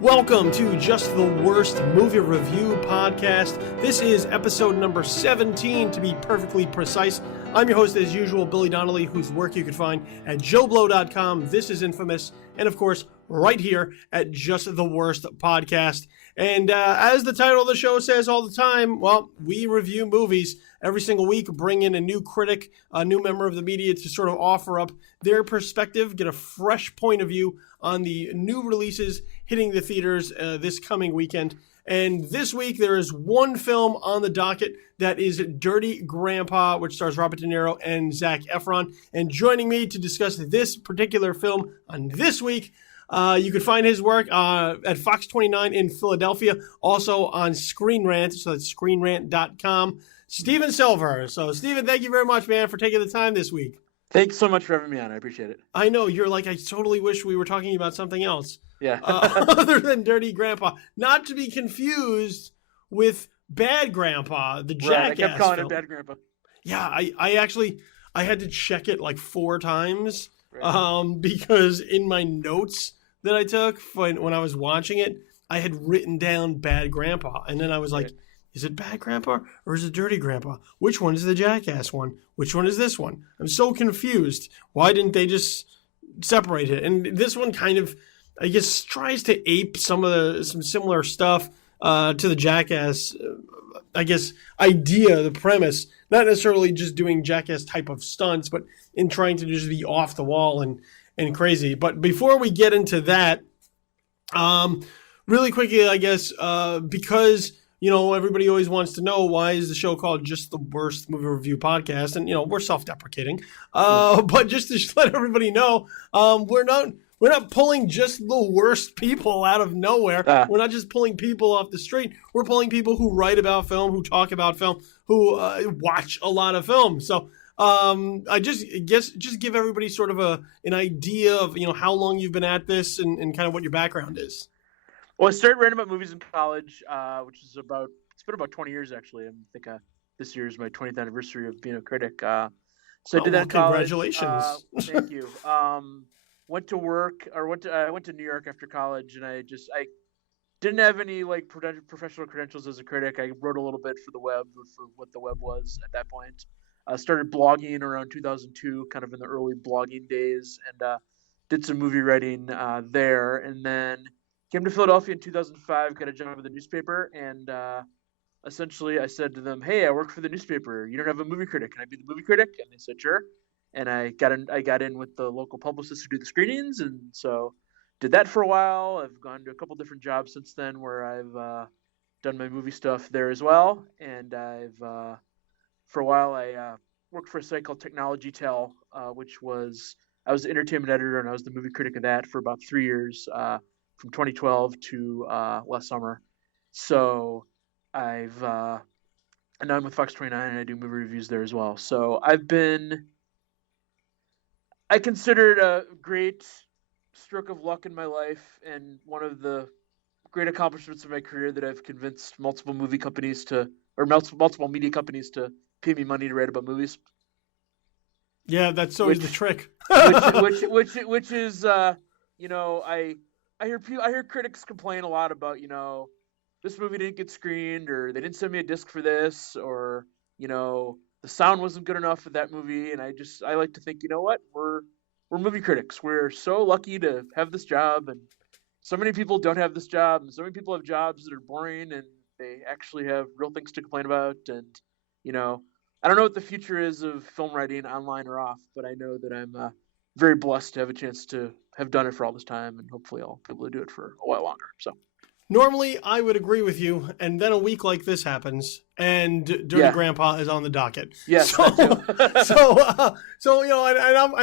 Welcome to Just the Worst Movie Review Podcast. This is episode number 17, to be perfectly precise. I'm your host, as usual, Billy Donnelly, whose work you can find at JoeBlow.com. This is Infamous, and of course, right here at Just the Worst Podcast. And as the title of the show says all the time, well, we review movies every single week, bring in a new critic, a new member of the media to sort of offer up their perspective, get a fresh point of view on the new releases hitting the theaters this coming weekend. And this week, there is one film on the docket that is Dirty Grandpa, which stars Robert De Niro and Zac Efron. And joining me to discuss this particular film on this week, you can find his work at Fox 29 in Philadelphia, also on ScreenRant, so that's ScreenRant.com. Steven Silver. So, Steven, thank you very much, man, for taking the time this week. Thanks so much for having me on. I appreciate it. I know. You're like, I totally wish we were talking about something else. Yeah. Other than Dirty Grandpa. Not to be confused with Bad Grandpa, the Jackass I kept calling film. it Bad Grandpa. Yeah, I had to check it like 4 times Right. because in my notes that I took when I was watching it, I had written down Bad Grandpa. And then I was like, Right. Is it Bad Grandpa or is it Dirty Grandpa? Which one is the Jackass one? Which one is this one? I'm so confused. Why didn't they just separate it? And this one kind of, I guess, tries to ape some similar stuff to the Jackass, I guess, idea, the premise. Not necessarily just doing Jackass type of stunts, but in trying to just be off the wall and crazy. But before we get into that, really quickly, I guess, because everybody always wants to know, why is the show called Just the Worst Movie Review Podcast? And, we're self-deprecating. But just to let everybody know, we're not pulling just the worst people out of nowhere. We're not just pulling people off the street. We're pulling people who write about film, who talk about film, who watch a lot of film. So I just give everybody sort of an idea of, how long you've been at this and kind of what your background is. Well, I started writing about movies in college, which is it's been about 20 years, actually. I think this year is my 20th anniversary of being a critic. So I did that in college. Congratulations. Thank you. Went to New York after college, and I didn't have any professional credentials as a critic. I wrote a little bit for the web, for what the web was at that point. Started blogging around 2002, kind of in the early blogging days, and did some movie writing there, and then came to Philadelphia in 2005, got a job at the newspaper, and essentially I said to them, "Hey, I work for the newspaper. You don't have a movie critic. Can I be the movie critic?" And they said, "Sure." And I got in with the local publicist who do the screenings, and so did that for a while. I've gone to a couple different jobs since then where I've done my movie stuff there as well. And for a while I worked for a site called Technology Tell, which I was the entertainment editor, and I was the movie critic of that for about 3 years, from 2012 to last summer. So and now I'm with Fox 29, and I do movie reviews there as well. So I consider it a great stroke of luck in my life, and one of the great accomplishments of my career that I've convinced multiple media companies to pay me money to write about movies. Yeah, that's always the trick. which is I hear critics complain a lot about, this movie didn't get screened, or they didn't send me a disc for this, or the sound wasn't good enough for that movie. And I like to think, what, we're movie critics. We're so lucky to have this job, and so many people don't have this job, and so many people have jobs that are boring, and they actually have real things to complain about. And I don't know what the future is of film writing, online or off, but I know that I'm very blessed to have a chance to have done it for all this time, and hopefully I'll be able to do it for a while longer. So normally I would agree with you, and then a week like this happens, and Dirty Grandpa is on the docket. Yes. And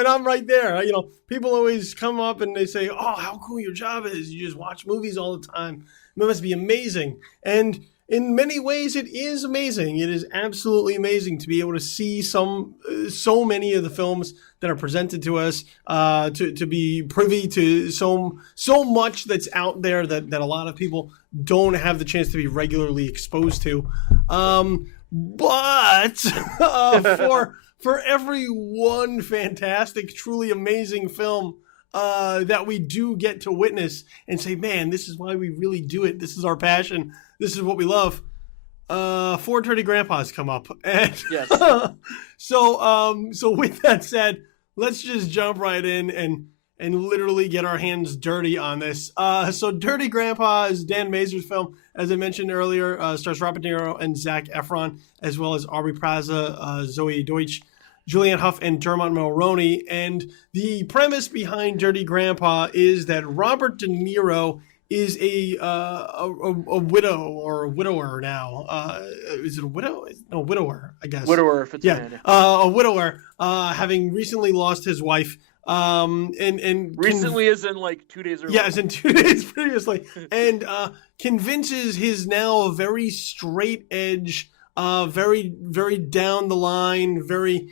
I'm right there. People always come up and they say, "Oh, how cool your job is! You just watch movies all the time. It must be amazing." And in many ways, it is amazing. It is absolutely amazing to be able to see so many of the films that are presented to us, to be privy to so much that's out there that a lot of people don't have the chance to be regularly exposed to. But for every one fantastic, truly amazing film that we do get to witness and say, man, this is why we really do it. This is our passion. This is what we love. Four Dirty Grandpas come up. And Yes. So with that said, let's just jump right in and literally get our hands dirty on this. So Dirty Grandpa is Dan Mazur's film. As I mentioned earlier, stars Robert De Niro and Zac Efron, as well as Aubrey Plaza, Zoe Deutsch, Julianne Hough, and Dermot Mulroney. And the premise behind Dirty Grandpa is that Robert De Niro is a widow or a widower now. Is it a widow? No, widower, I guess. Widower, if it's a man. A widower, having recently lost his wife. And Recently is in like 2 days earlier. Yeah, as in 2 days previously. And convinces his now very straight edge, very, very down the line, very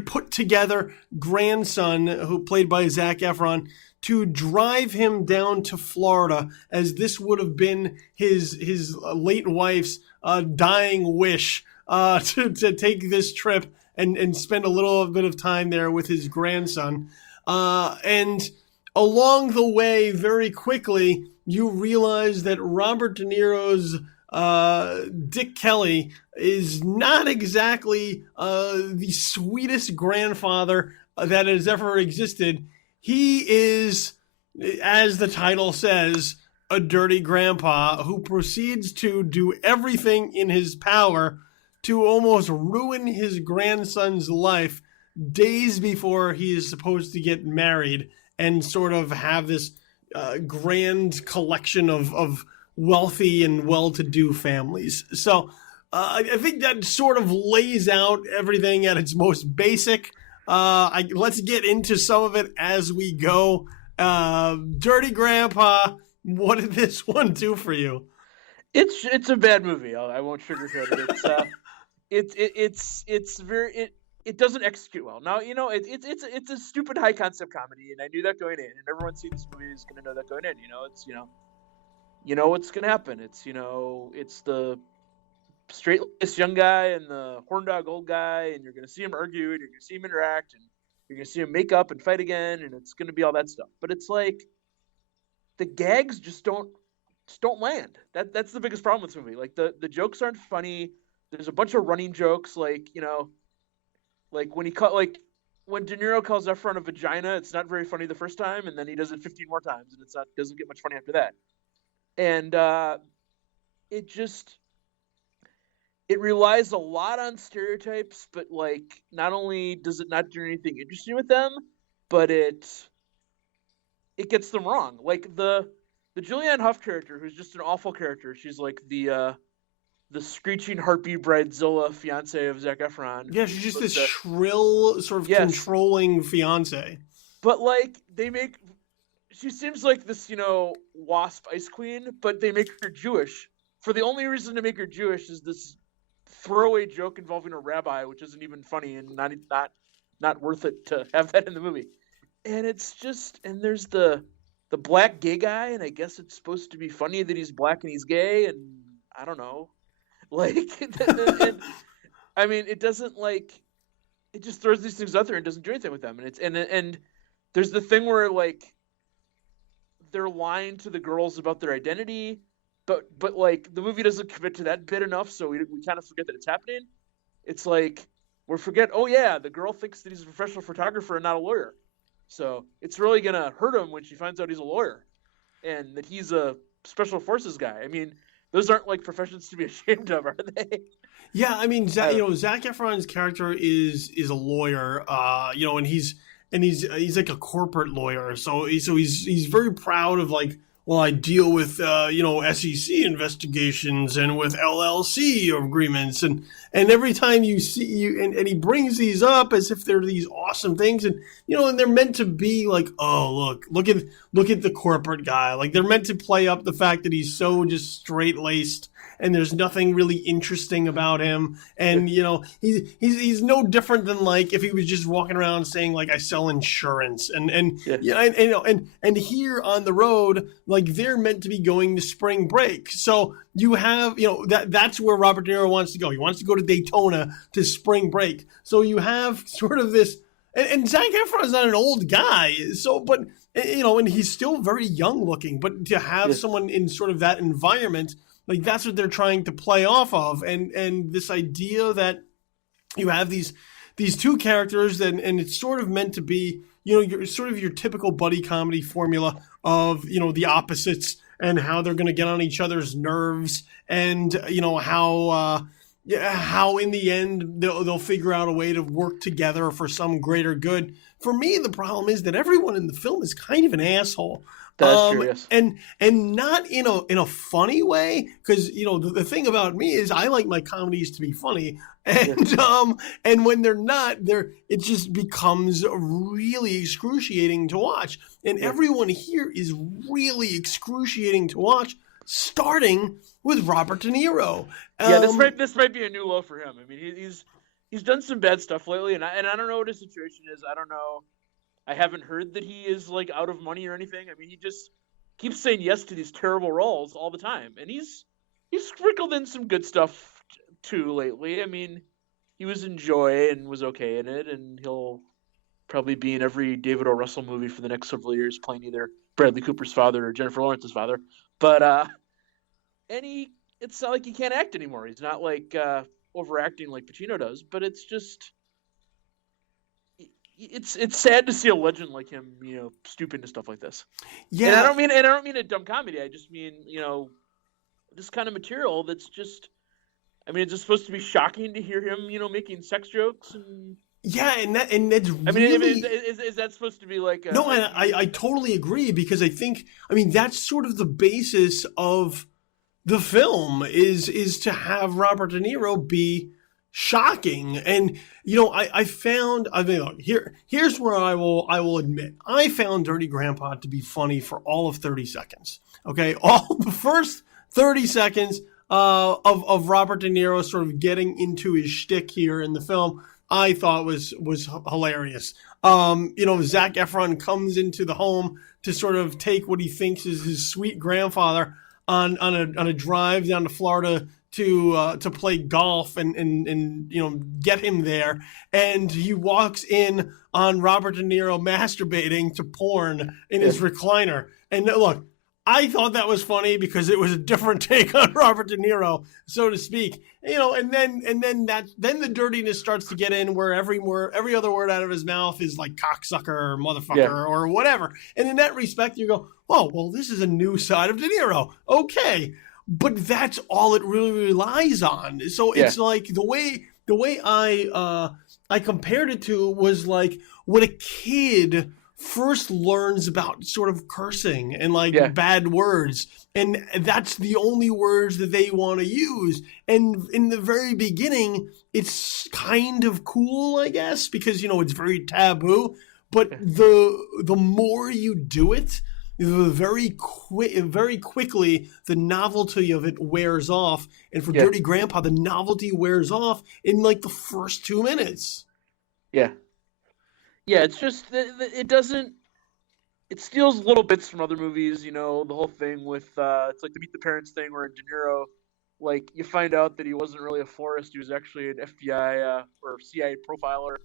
put together grandson, who played by Zac Efron, to drive him down to Florida, as this would have been his late wife's dying wish, to take this trip and spend a little bit of time there with his grandson. And along the way, very quickly, you realize that Robert De Niro's Dick Kelly is not exactly the sweetest grandfather that has ever existed. He is, as the title says, a dirty grandpa who proceeds to do everything in his power to almost ruin his grandson's life days before he is supposed to get married and sort of have this grand collection of wealthy and well-to-do families. So I think that sort of lays out everything at its most basic. Let's get into some of it as we go. Dirty Grandpa, what did this one do for you? It's a bad movie. I won't sugarcoat it. It doesn't execute well. Now, it's a stupid high concept comedy, and I knew that going in, and everyone seeing this movie is going to know that going in. What's going to happen. It's the straight-laced young guy and the horn dog old guy, and you're going to see him argue, and you're going to see him interact, and you're going to see him make up and fight again, and it's going to be all that stuff. But it's like the gags just don't land. That's the biggest problem with this movie. Like the jokes aren't funny. There's a bunch of running jokes, like when De Niro calls Efron a vagina, it's not very funny the first time, and then he does it 15 more times, and doesn't get much funny after that. And it relies a lot on stereotypes, but like not only does it not do anything interesting with them, but it gets them wrong. Like the Julianne Hough character, who's just an awful character. She's like the screeching heartbeat bridezilla fiance of Zac Efron. Yeah, she's just this shrill, sort of controlling fiance. But like she seems like this, wasp ice queen, but they make her Jewish. For the only reason to make her Jewish is this throwaway joke involving a rabbi, which isn't even funny and not worth it to have that in the movie. And it's just, and there's the black gay guy, and I guess it's supposed to be funny that he's black and he's gay, and I don't know. Like, and, I mean, it doesn't it just throws these things out there and doesn't do anything with them. And there's the thing where like they're lying to the girls about their identity, but like the movie doesn't commit to that bit enough, so we kind of forget that it's happening. It's like we forget, oh yeah, the girl thinks that he's a professional photographer and not a lawyer, so it's really gonna hurt him when she finds out he's a lawyer and that he's a special forces guy. I mean, those aren't like professions to be ashamed of, are they? Yeah, I mean, Zac Efron's character is a lawyer, and he's like a corporate lawyer, so he's very proud of like, well, I deal with SEC investigations and with LLC agreements, and every time you see you and he brings these up as if they're these awesome things, and and they're meant to be like, oh look at the corporate guy, like they're meant to play up the fact that he's so just straight laced and there's nothing really interesting about him, and he's no different than like if he was just walking around saying like I sell insurance, and here on the road, like they're meant to be going to spring break, so you have that's where Robert De Niro wants to go. He wants to go to Daytona to spring break, so you have sort of this And Zac Efron's not an old guy, so but and he's still very young looking. But to have someone in sort of that environment, like that's what they're trying to play off of, and this idea that you have these two characters, and it's sort of meant to be, you're sort of your typical buddy comedy formula of the opposites and how they're going to get on each other's nerves, and how in the end they'll figure out a way to work together for some greater good. For me, the problem is that everyone in the film is kind of an asshole. That's true, yes. And not in a funny way, because the thing about me is I like my comedies to be funny, and when they're not, it just becomes really excruciating to watch. And everyone here is really excruciating to watch, starting with Robert De Niro. This might be a new low for him. I mean, he's done some bad stuff lately, and I don't know what his situation is. I don't know. I haven't heard that he is like out of money or anything. I mean, he just keeps saying yes to these terrible roles all the time, and he's sprinkled in some good stuff too lately. I mean, he was in Joy and was okay in it, and he'll probably be in every David O. Russell movie for the next several years, playing either Bradley Cooper's father or Jennifer Lawrence's father. But it's not like he can't act anymore. He's not like overacting like Pacino does, but it's just it's sad to see a legend like him, stoop into stuff like this. Yeah, and I don't mean a dumb comedy. I just mean this kind of material that's just. I mean, it's just supposed to be shocking to hear him, making sex jokes and. Yeah, and that's really... I mean, is that supposed to be like... No, I totally agree, because I think, that's sort of the basis of the film, is to have Robert De Niro be shocking. And, I found... look, here's where I will admit. I found Dirty Grandpa to be funny for all of 30 seconds. Okay? All the first 30 seconds of Robert De Niro sort of getting into his shtick here in the film... I thought was hilarious. Zac Efron comes into the home to sort of take what he thinks is his sweet grandfather on a drive down to Florida to play golf and get him there. And he walks in on Robert De Niro masturbating to porn in his recliner. And look, I thought that was funny because it was a different take on Robert De Niro, so to speak. And then the dirtiness starts to get in, where every other word out of his mouth is like cocksucker or motherfucker or whatever. And in that respect, you go, oh, well, this is a new side of De Niro. Okay. But that's all it really relies on. So it's like the way I compared it to was like when a kid first learns about sort of cursing and bad words, and that's the only words that they want to use. And in the very beginning, it's kind of cool, I guess, because it's very taboo. But the more you do it, very quickly the novelty of it wears off. And for Dirty Grandpa, the novelty wears off in like the first 2 minutes. Yeah, it's just it doesn't. It steals little bits from other movies, the whole thing with it's like the Meet the Parents thing, where in De Niro, like you find out that he wasn't really a florist; he was actually an FBI or CIA profiler,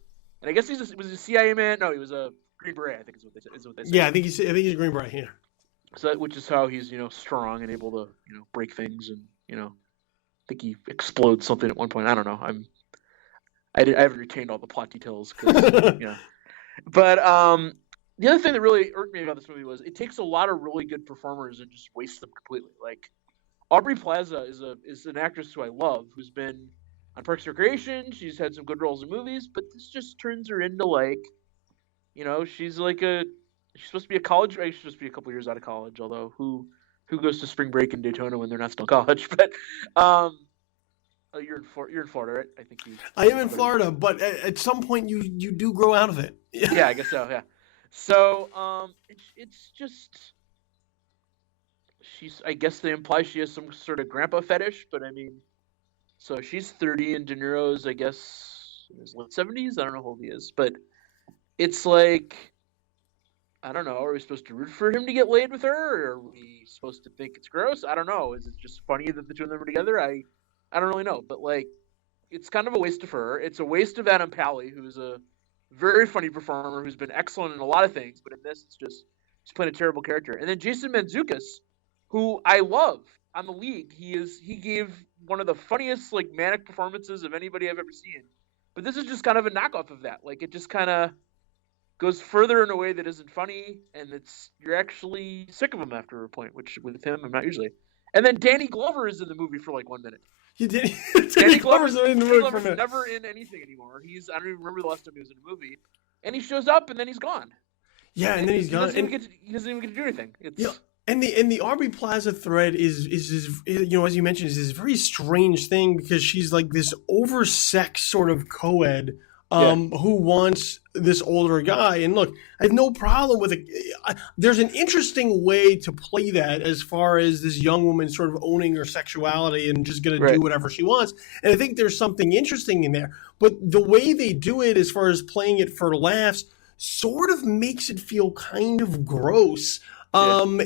and I guess was a CIA man. No, he was a Green Beret. I think is what they say. Yeah, I think he's a Green Beret here. So which is how he's strong and able to break things, and I think he explodes something at one point. I don't know. I haven't retained all the plot details because But the other thing that really irked me about this movie was it takes a lot of really good performers and just wastes them completely. Like Aubrey Plaza is an actress who I love, who's been on Parks and Recreation. She's had some good roles in movies, but this just turns her into she's supposed to be a college. She's supposed to be a couple years out of college. Although who goes to spring break in Daytona when they're not still in college? But you're in Florida, right? I think I am in Florida, but at some point you do grow out of it. Yeah, I guess so. Yeah. So it's just I guess they imply she has some sort of grandpa fetish, but I mean, so she's 30 and De Niro's, I guess, in his late 70s. I don't know how old he is, but it's like, I don't know. Are we supposed to root for him to get laid with her, or are we supposed to think it's gross? I don't know. Is it just funny that the two of them are together? I don't really know, but like, it's kind of a waste of her. It's a waste of Adam Pally, who's a very funny performer who's been excellent in a lot of things, but in this, he's playing a terrible character. And then Jason Mantzoukas, who I love on the league. He gave one of the funniest like manic performances of anybody I've ever seen. But this is just kind of a knockoff of that. Like it just kind of goes further in a way that isn't funny, and you're actually sick of him after a point, which with him I'm not usually. And then Danny Glover is in the movie for like 1 minute. You did. Danny Glover's in the movie for a minute. Never in anything anymore. I don't even remember the last time he was in a movie. And he shows up and then he's gone. Yeah, and then he's gone. He doesn't even get to do anything. And the Aubrey Plaza thread is as you mentioned, is this very strange thing because she's like this oversexed sort of co-ed who wants this older guy. And look, I have no problem with it. There's an interesting way to play that as far as this young woman sort of owning her sexuality and just going to do whatever she wants. And I think there's something interesting in there. But the way they do it as far as playing it for laughs sort of makes it feel kind of gross. And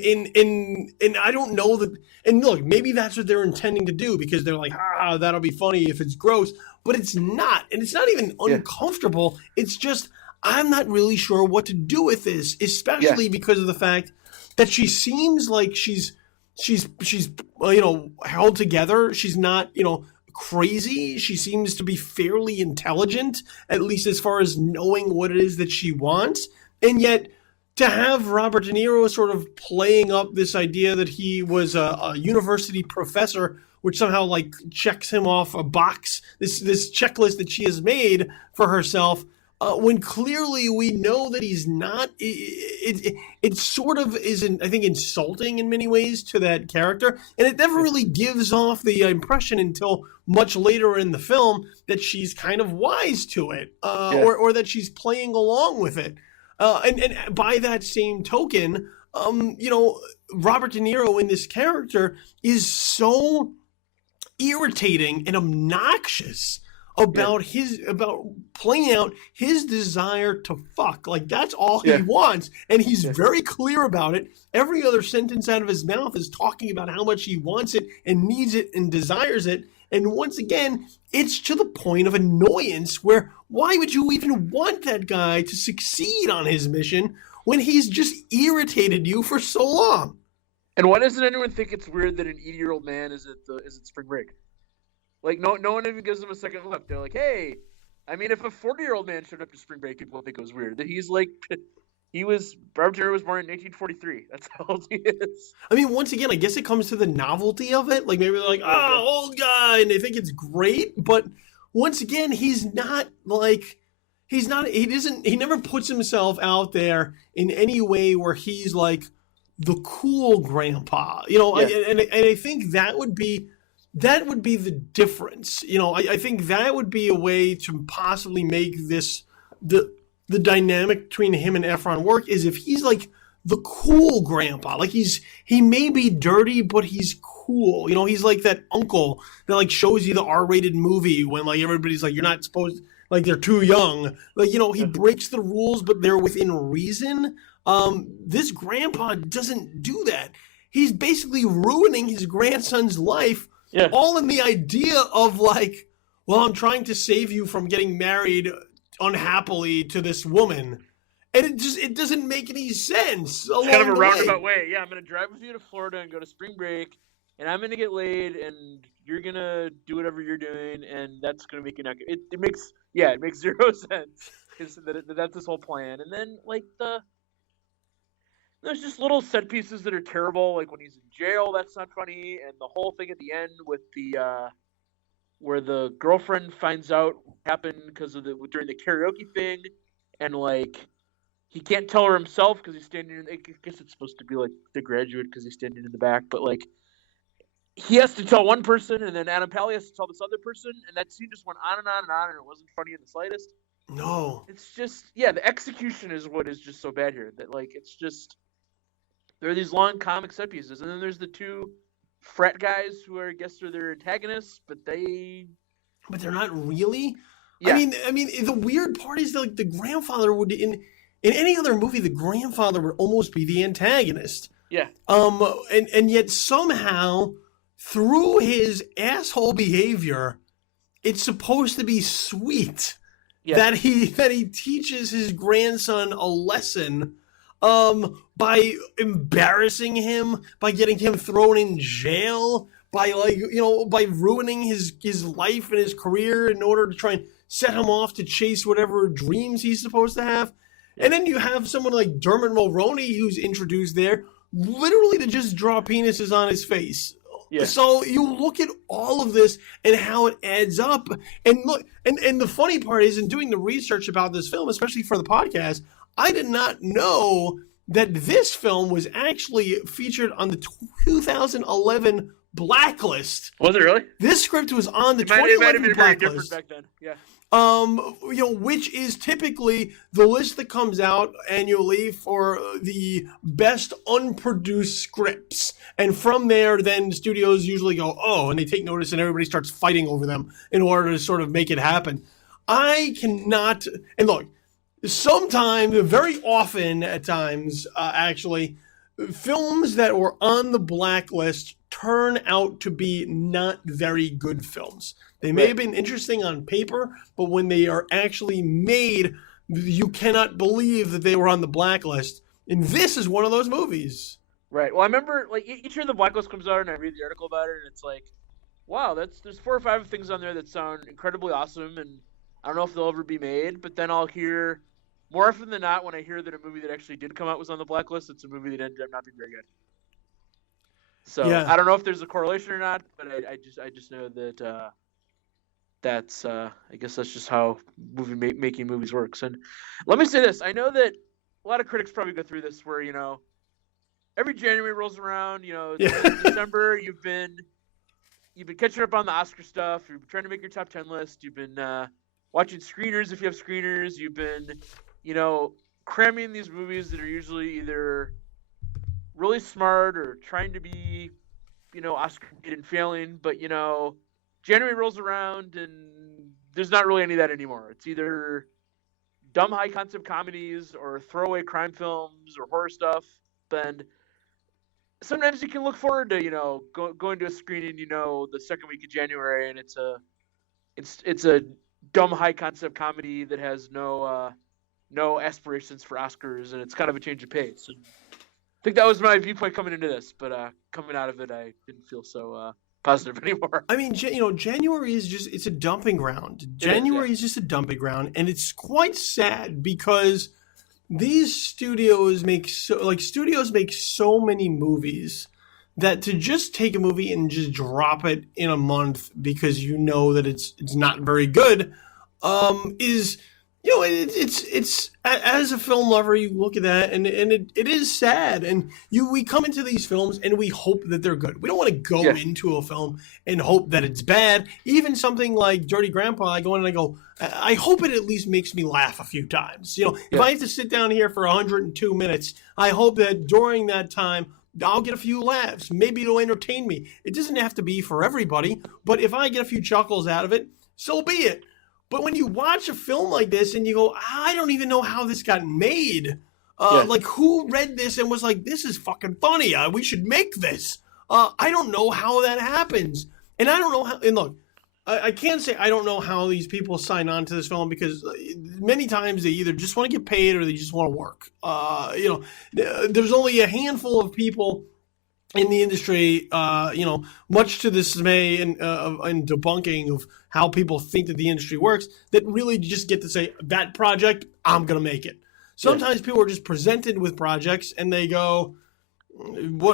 I don't know that, and look, maybe that's what they're intending to do because they're like, that'll be funny if it's gross, but it's not. And it's not even uncomfortable. It's just, I'm not really sure what to do with this, especially because of the fact that she seems like she's held together. She's not, crazy. She seems to be fairly intelligent, at least as far as knowing what it is that she wants. And yet, to have Robert De Niro sort of playing up this idea that he was a university professor, which somehow like checks him off a box, this checklist that she has made for herself, when clearly we know that he's not. It sort of is, I think, insulting in many ways to that character, and it never really gives off the impression until much later in the film that she's kind of wise to it, or that she's playing along with it. And by that same token, Robert De Niro in this character is so irritating and obnoxious about playing out his desire to fuck. Like that's all he wants, and he's very clear about it. Every other sentence out of his mouth is talking about how much he wants it and needs it and desires it. And once again, it's to the point of annoyance where why would you even want that guy to succeed on his mission when he's just irritated you for so long? And why doesn't anyone think it's weird that an 80-year-old man is at spring break? Like no one even gives him a second look. They're like, hey, I mean, if a 40-year-old man showed up to spring break, people would think it was weird. That he's like, Robert De Niro was born in 1943. That's how old he is. I mean, once again, I guess it comes to the novelty of it. Like maybe they're like, old guy, and they think it's great. But once again, he never puts himself out there in any way where he's like the cool grandpa, and I think that would be the difference. I think that would be a way to possibly make this, the dynamic between him and Efron work is if he's like the cool grandpa, like he may be dirty, but he's cool. He's like that uncle that like shows you the R-rated movie when like everybody's like, you're not supposed, like they're too young. Like, he breaks the rules, but they're within reason. This grandpa doesn't do that. He's basically ruining his grandson's life, all in the idea of like, well, I'm trying to save you from getting married unhappily to this woman. And it doesn't make any sense. It's kind of a roundabout way. Yeah, I'm going to drive with you to Florida and go to spring break, and I'm going to get laid, and you're going to do whatever you're doing, and that's going to make you not good. It makes zero sense. That's this whole plan. And then, like, there's just little set pieces that are terrible. Like, when he's in jail, that's not funny. And the whole thing at the end with where the girlfriend finds out what happened during the karaoke thing, and, like, he can't tell her himself because he's standing in. I guess it's supposed to be like The Graduate because he's standing in the back, but like he has to tell one person, and then Adam Pally has to tell this other person, and that scene just went on and on and on, and it wasn't funny in the slightest. No, it's just the execution is what is just so bad here. That like it's just there are these long comic set pieces, and then there's the two frat guys who are their antagonists, but they're not really. Yeah. I mean, the weird part is that like the grandfather would in any other movie, the grandfather would almost be the antagonist. Yeah. And yet somehow, through his asshole behavior, it's supposed to be sweet. Yeah. that he teaches his grandson a lesson by embarrassing him, by getting him thrown in jail, by by ruining his life and his career in order to try and set him off to chase whatever dreams he's supposed to have. Yeah. And then you have someone like Dermot Mulroney who's introduced there, literally to just draw penises on his face. Yeah. So you look at all of this and how it adds up, and look, and the funny part is, in doing the research about this film, especially for the podcast, I did not know that this film was actually featured on the 2011 Blacklist. Was it really? This script was on the It might have 2011 been very different Blacklist. back then. Yeah. Which is typically the list that comes out annually for the best unproduced scripts. And from there, then studios usually go, oh, and they take notice and everybody starts fighting over them in order to sort of make it happen. I cannot, and look, sometimes, very often at times, actually, films that were on the blacklist turn out to be not very good films. They may have been interesting on paper, but when they are actually made, you cannot believe that they were on the blacklist. And this is one of those movies. Right. Well, I remember like each year the blacklist comes out and I read the article about it, and it's like, wow, there's 4 or 5 things on there that sound incredibly awesome, and I don't know if they'll ever be made. But then I'll hear, more often than not, when I hear that a movie that actually did come out was on the blacklist, it's a movie that ended up not being very good. So Yeah. I don't know if there's a correlation or not, but I just know that that's I guess that's just how making movies works. And let me say this: I know that a lot of critics probably go through this, where every January rolls around, December, you've been catching up on the Oscar stuff. You've been trying to make your top 10 list. You've been watching screeners if you have screeners. You've been, cramming these movies that are usually either really smart or trying to be, Oscar bait and failing. But January rolls around and there's not really any of that anymore. It's either dumb high concept comedies or throwaway crime films or horror stuff. And sometimes you can look forward to going to a screening the second week of January, and it's a dumb high concept comedy that has no aspirations for Oscars, and it's kind of a change of pace. And I think that was my viewpoint coming into this, but coming out of it, I didn't feel so positive anymore. I mean, January it's a dumping ground. January is just a dumping ground, and it's quite sad because these studios make so many movies that to just take a movie and just drop it in a month because you know that it's not very good is it's as a film lover, you look at that and it is sad, and we come into these films and we hope that they're good. We don't want to go into a film and hope that it's bad. Even something like Dirty Grandpa, I go in and I go, I hope it at least makes me laugh a few times. If I have to sit down here for 102 minutes, I hope that during that time I'll get a few laughs. Maybe it'll entertain me. It doesn't have to be for everybody, but if I get a few chuckles out of it, so be it. But when you watch a film like this and you go, I don't even know how this got made. Like, who read this and was like, this is fucking funny. We should make this. I don't know how that happens. And I don't know how. And look, I can't say I don't know how these people sign on to this film, because many times they either just want to get paid or they just want to work. There's only a handful of people in the industry, much to the dismay and debunking of how people think that the industry works, that really just get to say, that project, I'm going to make it. Sometimes people are just presented with projects and they go,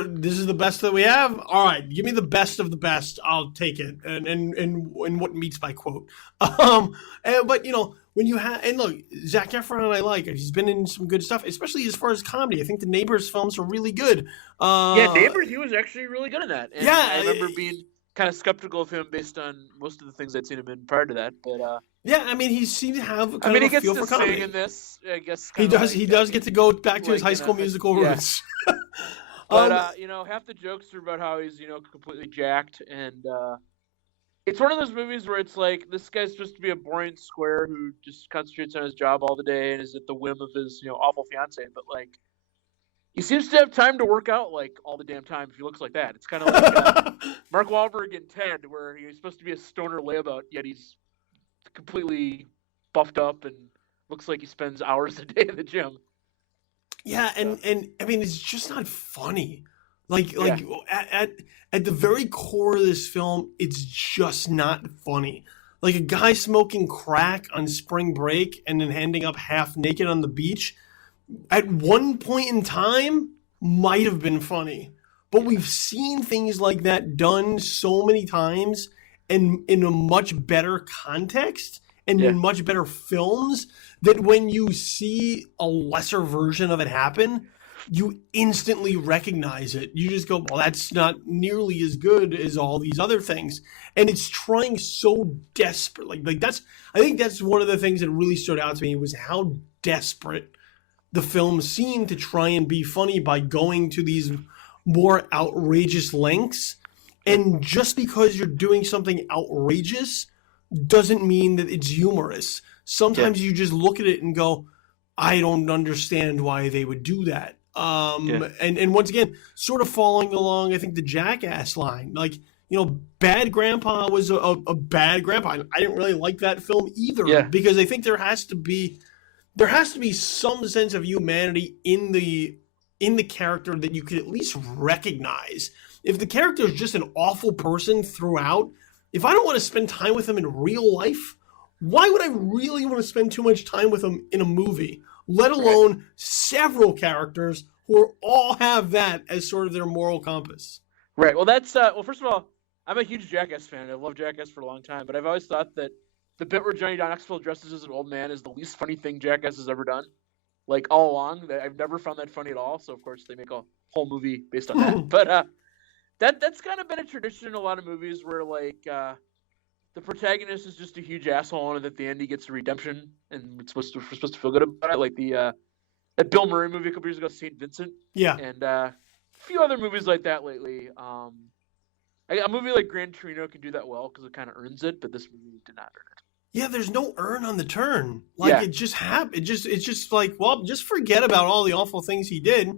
this is the best that we have? All right, give me the best of the best. I'll take it. And what meets my quote. But when you have, and look, Zac Efron, I like it. He's been in some good stuff, especially as far as comedy. I think the Neighbors films are really good. Neighbors, he was actually really good in that. And I remember being kind of skeptical of him based on most of the things I'd seen him in prior to that. But he seemed to have he a gets feel to for comedy. sing in this, I guess. He does. He does get to go back to his High School Musical roots. But half the jokes are about how he's completely jacked, and it's one of those movies where it's like, this guy's supposed to be a boring square who just concentrates on his job all the day and is at the whim of his awful fiance, but like, he seems to have time to work out like all the damn time if he looks like that. It's kind of like Mark Wahlberg in Ted, where he's supposed to be a stoner layabout, yet he's completely buffed up and looks like he spends hours a day in the gym. Yeah, and I mean, it's just not funny. Like at the very core of this film, it's just not funny. Like a guy smoking crack on spring break and then ending up half naked on the beach, at one point in time, might have been funny. But we've seen things like that done so many times and in a much better context and in much better films that when you see a lesser version of it happen, you instantly recognize it. You just go, well, that's not nearly as good as all these other things. And it's trying so desperately. I think that's one of the things that really stood out to me was how desperate the film seemed to try and be funny by going to these more outrageous lengths. And just because you're doing something outrageous doesn't mean that it's humorous. Sometimes you just look at it and go, I don't understand why they would do that. And once again, sort of following along, I think the Jackass line, like, you know, Bad Grandpa was a bad grandpa. I didn't really like that film either because I think there has to be some sense of humanity in the character that you could at least recognize. If the character is just an awful person throughout, if I don't want to spend time with him in real life, why would I really want to spend too much time with him in a movie? Let alone several characters who all have that as sort of their moral compass. Right. Well, that's well. First of all, I'm a huge Jackass fan. I've loved Jackass for a long time, but I've always thought that the bit where Johnny Knoxville dresses as an old man is the least funny thing Jackass has ever done. Like all along, I've never found that funny at all. So of course they make a whole movie based on that. But that's kind of been a tradition in a lot of movies where like the protagonist is just a huge asshole, and at the end he gets a redemption, and we're supposed to feel good about it. Like that Bill Murray movie a couple years ago, St. Vincent. Yeah. And a few other movies like that lately. A movie like Gran Torino can do that well because it kind of earns it, but this movie did not earn it. Yeah, there's no earn on the turn. Like it just happened. It's just like, well, just forget about all the awful things he did.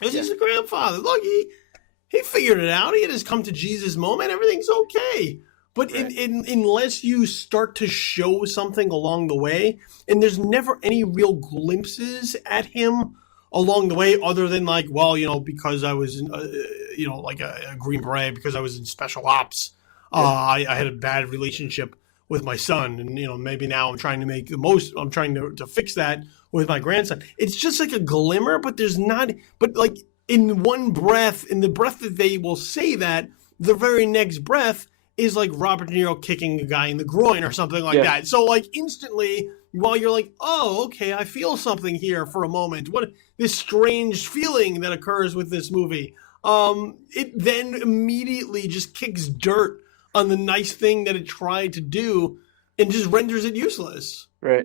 This is a grandfather. Look, he figured it out. He had his come to Jesus moment. Everything's okay. But unless you start to show something along the way, and there's never any real glimpses at him along the way other than like, well, you know, because I was, like a Green Beret, because I was in special ops, I had a bad relationship with my son. And, you know, maybe now I'm trying to fix that with my grandson. It's just like a glimmer, but there's not, but like in the breath that they will say that, the very next breath is like Robert De Niro kicking a guy in the groin or something like that. So like instantly, while you're like, oh, okay, I feel something here for a moment. What this strange feeling that occurs with this movie. It then immediately just kicks dirt on the nice thing that it tried to do and just renders it useless. Right.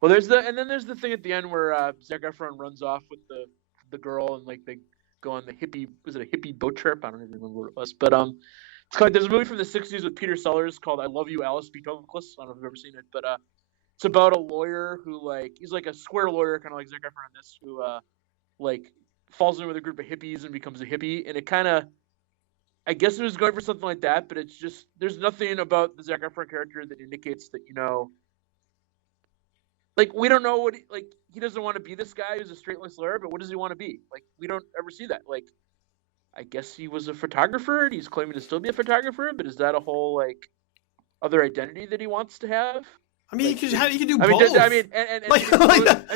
Well, there's the thing at the end where Zac Efron runs off with the girl and like they go on the hippie boat trip? I don't even remember what it was, but it's called, there's a movie from the 60s with Peter Sellers called I Love You, Alice B. Toklas. I don't know if you've ever seen it, but it's about a lawyer who, like, he's like a square lawyer, kind of like Zac Efron in this, who, like, falls in with a group of hippies and becomes a hippie. And it kind of, I guess it was going for something like that, but it's just, there's nothing about the Zac Efron character that indicates that, you know, like, we don't know what, he doesn't want to be this guy who's a straight-laced lawyer, but what does he want to be? Like, we don't ever see that. Like, I guess he was a photographer, and he's claiming to still be a photographer, but is that a whole, like, other identity that he wants to have? I mean, like, he could do both. And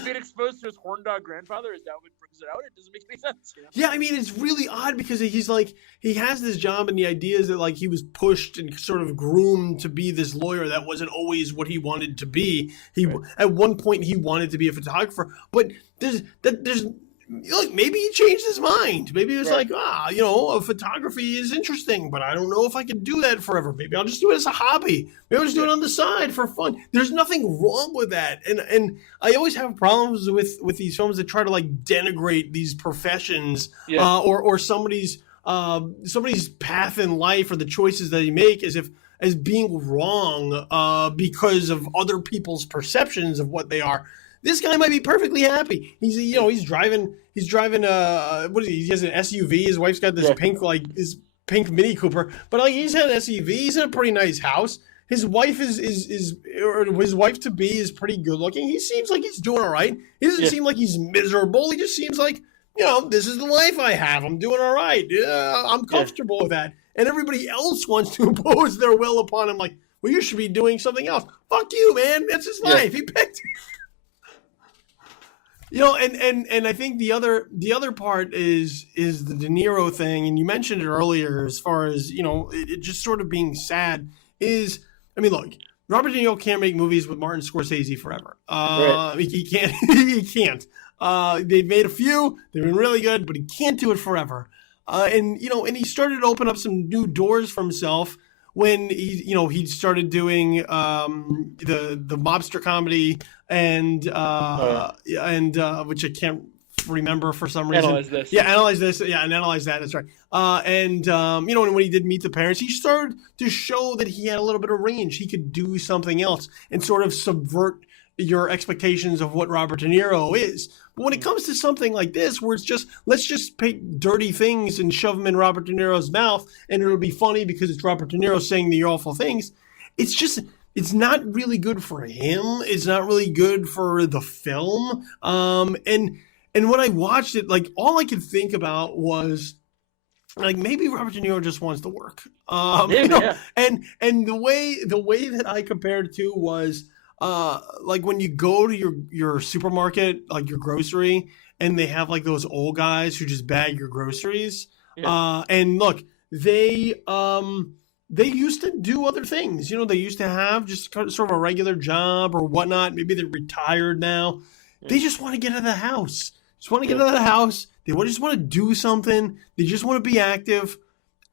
being exposed to his horn dog grandfather, is that what brings it out? It doesn't make any sense. You know? Yeah, I mean, it's really odd because he's like, he has this job, and the idea is that, like, he was pushed and sort of groomed to be this lawyer that wasn't always what he wanted to be. At one point, he wanted to be a photographer, but there's look, maybe he changed his mind. Maybe it was like, photography is interesting, but I don't know if I can do that forever. Maybe I'll just do it as a hobby. Maybe I'll just do it on the side for fun. There's nothing wrong with that. And I always have problems with these films that try to like denigrate these professions or somebody's path in life or the choices that he make as being wrong because of other people's perceptions of what they are. This guy might be perfectly happy. He's driving. What is he? He has an SUV. His wife's got this pink Mini Cooper. But like, he's had an SUV. He's in a pretty nice house. His wife or his wife to be is pretty good looking. He seems like he's doing all right. He doesn't seem like he's miserable. He just seems like, this is the life I have. I'm doing all right. I'm comfortable with that. And everybody else wants to impose their will upon him. Like, well, you should be doing something else. Fuck you, man. That's his life. He picked. And I think the other part is the De Niro thing, and you mentioned it earlier as far as, it just sort of being sad is, look, Robert De Niro can't make movies with Martin Scorsese forever. Right. He can't. He can't. They've made a few. They've been really good, but he can't do it forever. And he started to open up some new doors for himself when he started doing the mobster comedy and which I can't remember for some reason. Analyze This. Yeah, Analyze This. Yeah, and Analyze That. That's right. And when he did Meet the Parents, he started to show that he had a little bit of range. He could do something else and sort of subvert your expectations of what Robert De Niro is. But when it comes to something like this, where it's just, let's just pick dirty things and shove them in Robert De Niro's mouth, and it'll be funny because it's Robert De Niro saying the awful things, it's not really good for him. It's not really good for the film. And when I watched it, like, all I could think about was, like, maybe Robert De Niro just wants to work. And the way that I compared it to was, like when you go to your supermarket, like your grocery, and they have like those old guys who just bag your groceries. Yeah. And look, they used to do other things. They used to have just sort of a regular job or whatnot. Maybe they're retired now. Yeah. They just want to get out of the house. They just want to do something. They just want to be active.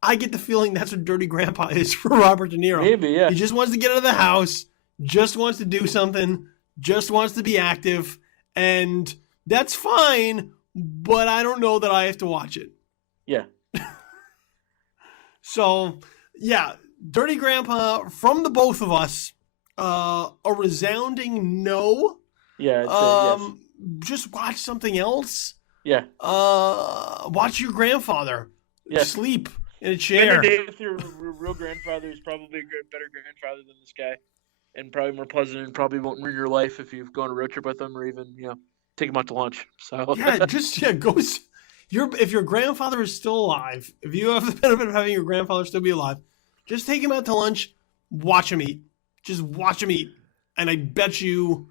I get the feeling that's what Dirty Grandpa is for Robert De Niro. Maybe, yeah. He just wants to get out of the house. Just wants to do something, just wants to be active, and that's fine, but I don't know that I have to watch it. Yeah. So, yeah, Dirty Grandpa, from the both of us, a resounding no. Yeah, I'd say yes. Just watch something else. Yeah. Watch your grandfather. Yeah. Sleep in a chair. Spend a day with your real grandfather is probably a better grandfather than this guy. And probably more pleasant, and probably won't ruin your life if you go on a road trip with them, or even take them out to lunch. So go. If your grandfather is still alive, if you have the benefit of having your grandfather still be alive, just take him out to lunch, watch him eat. Just watch him eat, and I bet you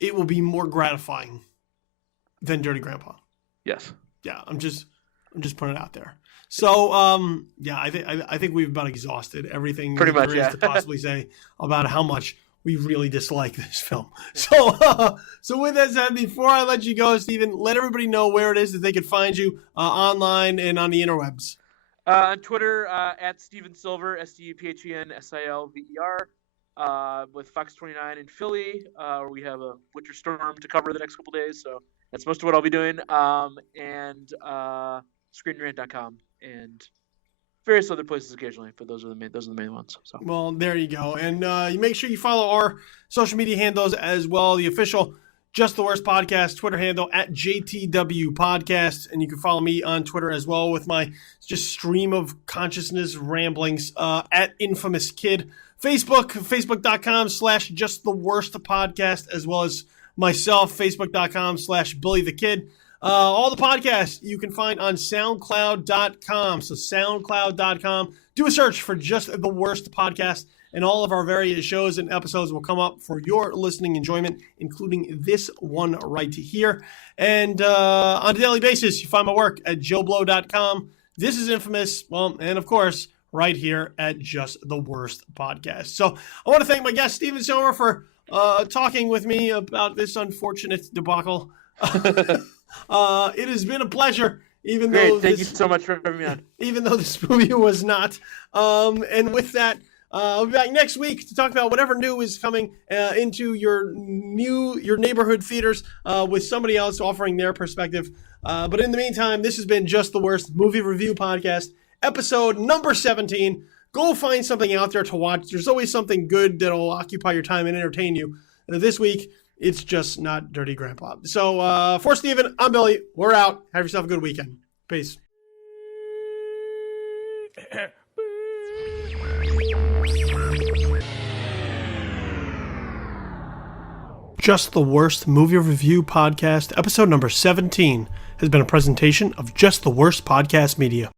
it will be more gratifying than Dirty Grandpa. Yes. Yeah, I'm just putting it out there. So, I think we've about exhausted everything pretty much, there is to possibly say about how much we really dislike this film. So, with that said, before I let you go, Stephen, let everybody know where it is that they could find you online and on the interwebs. On Twitter, at Stephen Silver, StephenSilver, with Fox 29 in Philly. We have a winter storm to cover the next couple days, so that's most of what I'll be doing. And ScreenRant.com. And various other places occasionally, but those are the main ones. So. Well, there you go. And you make sure you follow our social media handles as well. The official Just the Worst Podcast Twitter handle at JTW Podcast, and you can follow me on Twitter as well with my just stream of consciousness ramblings at Infamous Kid. Facebook.com/Just the Worst Podcast, as well as myself, Facebook.com/Billy the Kid. All the podcasts you can find on SoundCloud.com. So SoundCloud.com. Do a search for Just the Worst Podcast, and all of our various shows and episodes will come up for your listening enjoyment, including this one right here. And on a daily basis, you find my work at JoeBlow.com. This is Infamous. Well, and of course, right here at Just the Worst Podcast. So I want to thank my guest, Stephen Silver, for talking with me about this unfortunate debacle. It has been a pleasure, Thank you so much for having me on. Even though this movie was not. And with that, we'll be back next week to talk about whatever new is coming into your neighborhood theaters with somebody else offering their perspective. But in the meantime, this has been Just the Worst Movie Review Podcast, episode number 17. Go find something out there to watch. There's always something good that'll occupy your time and entertain you. This week, it's just not Dirty Grandpa. So for Steven, I'm Billy. We're out. Have yourself a good weekend. Peace. Just the Worst Movie Review Podcast, episode number 17, has been a presentation of Just the Worst Podcast Media.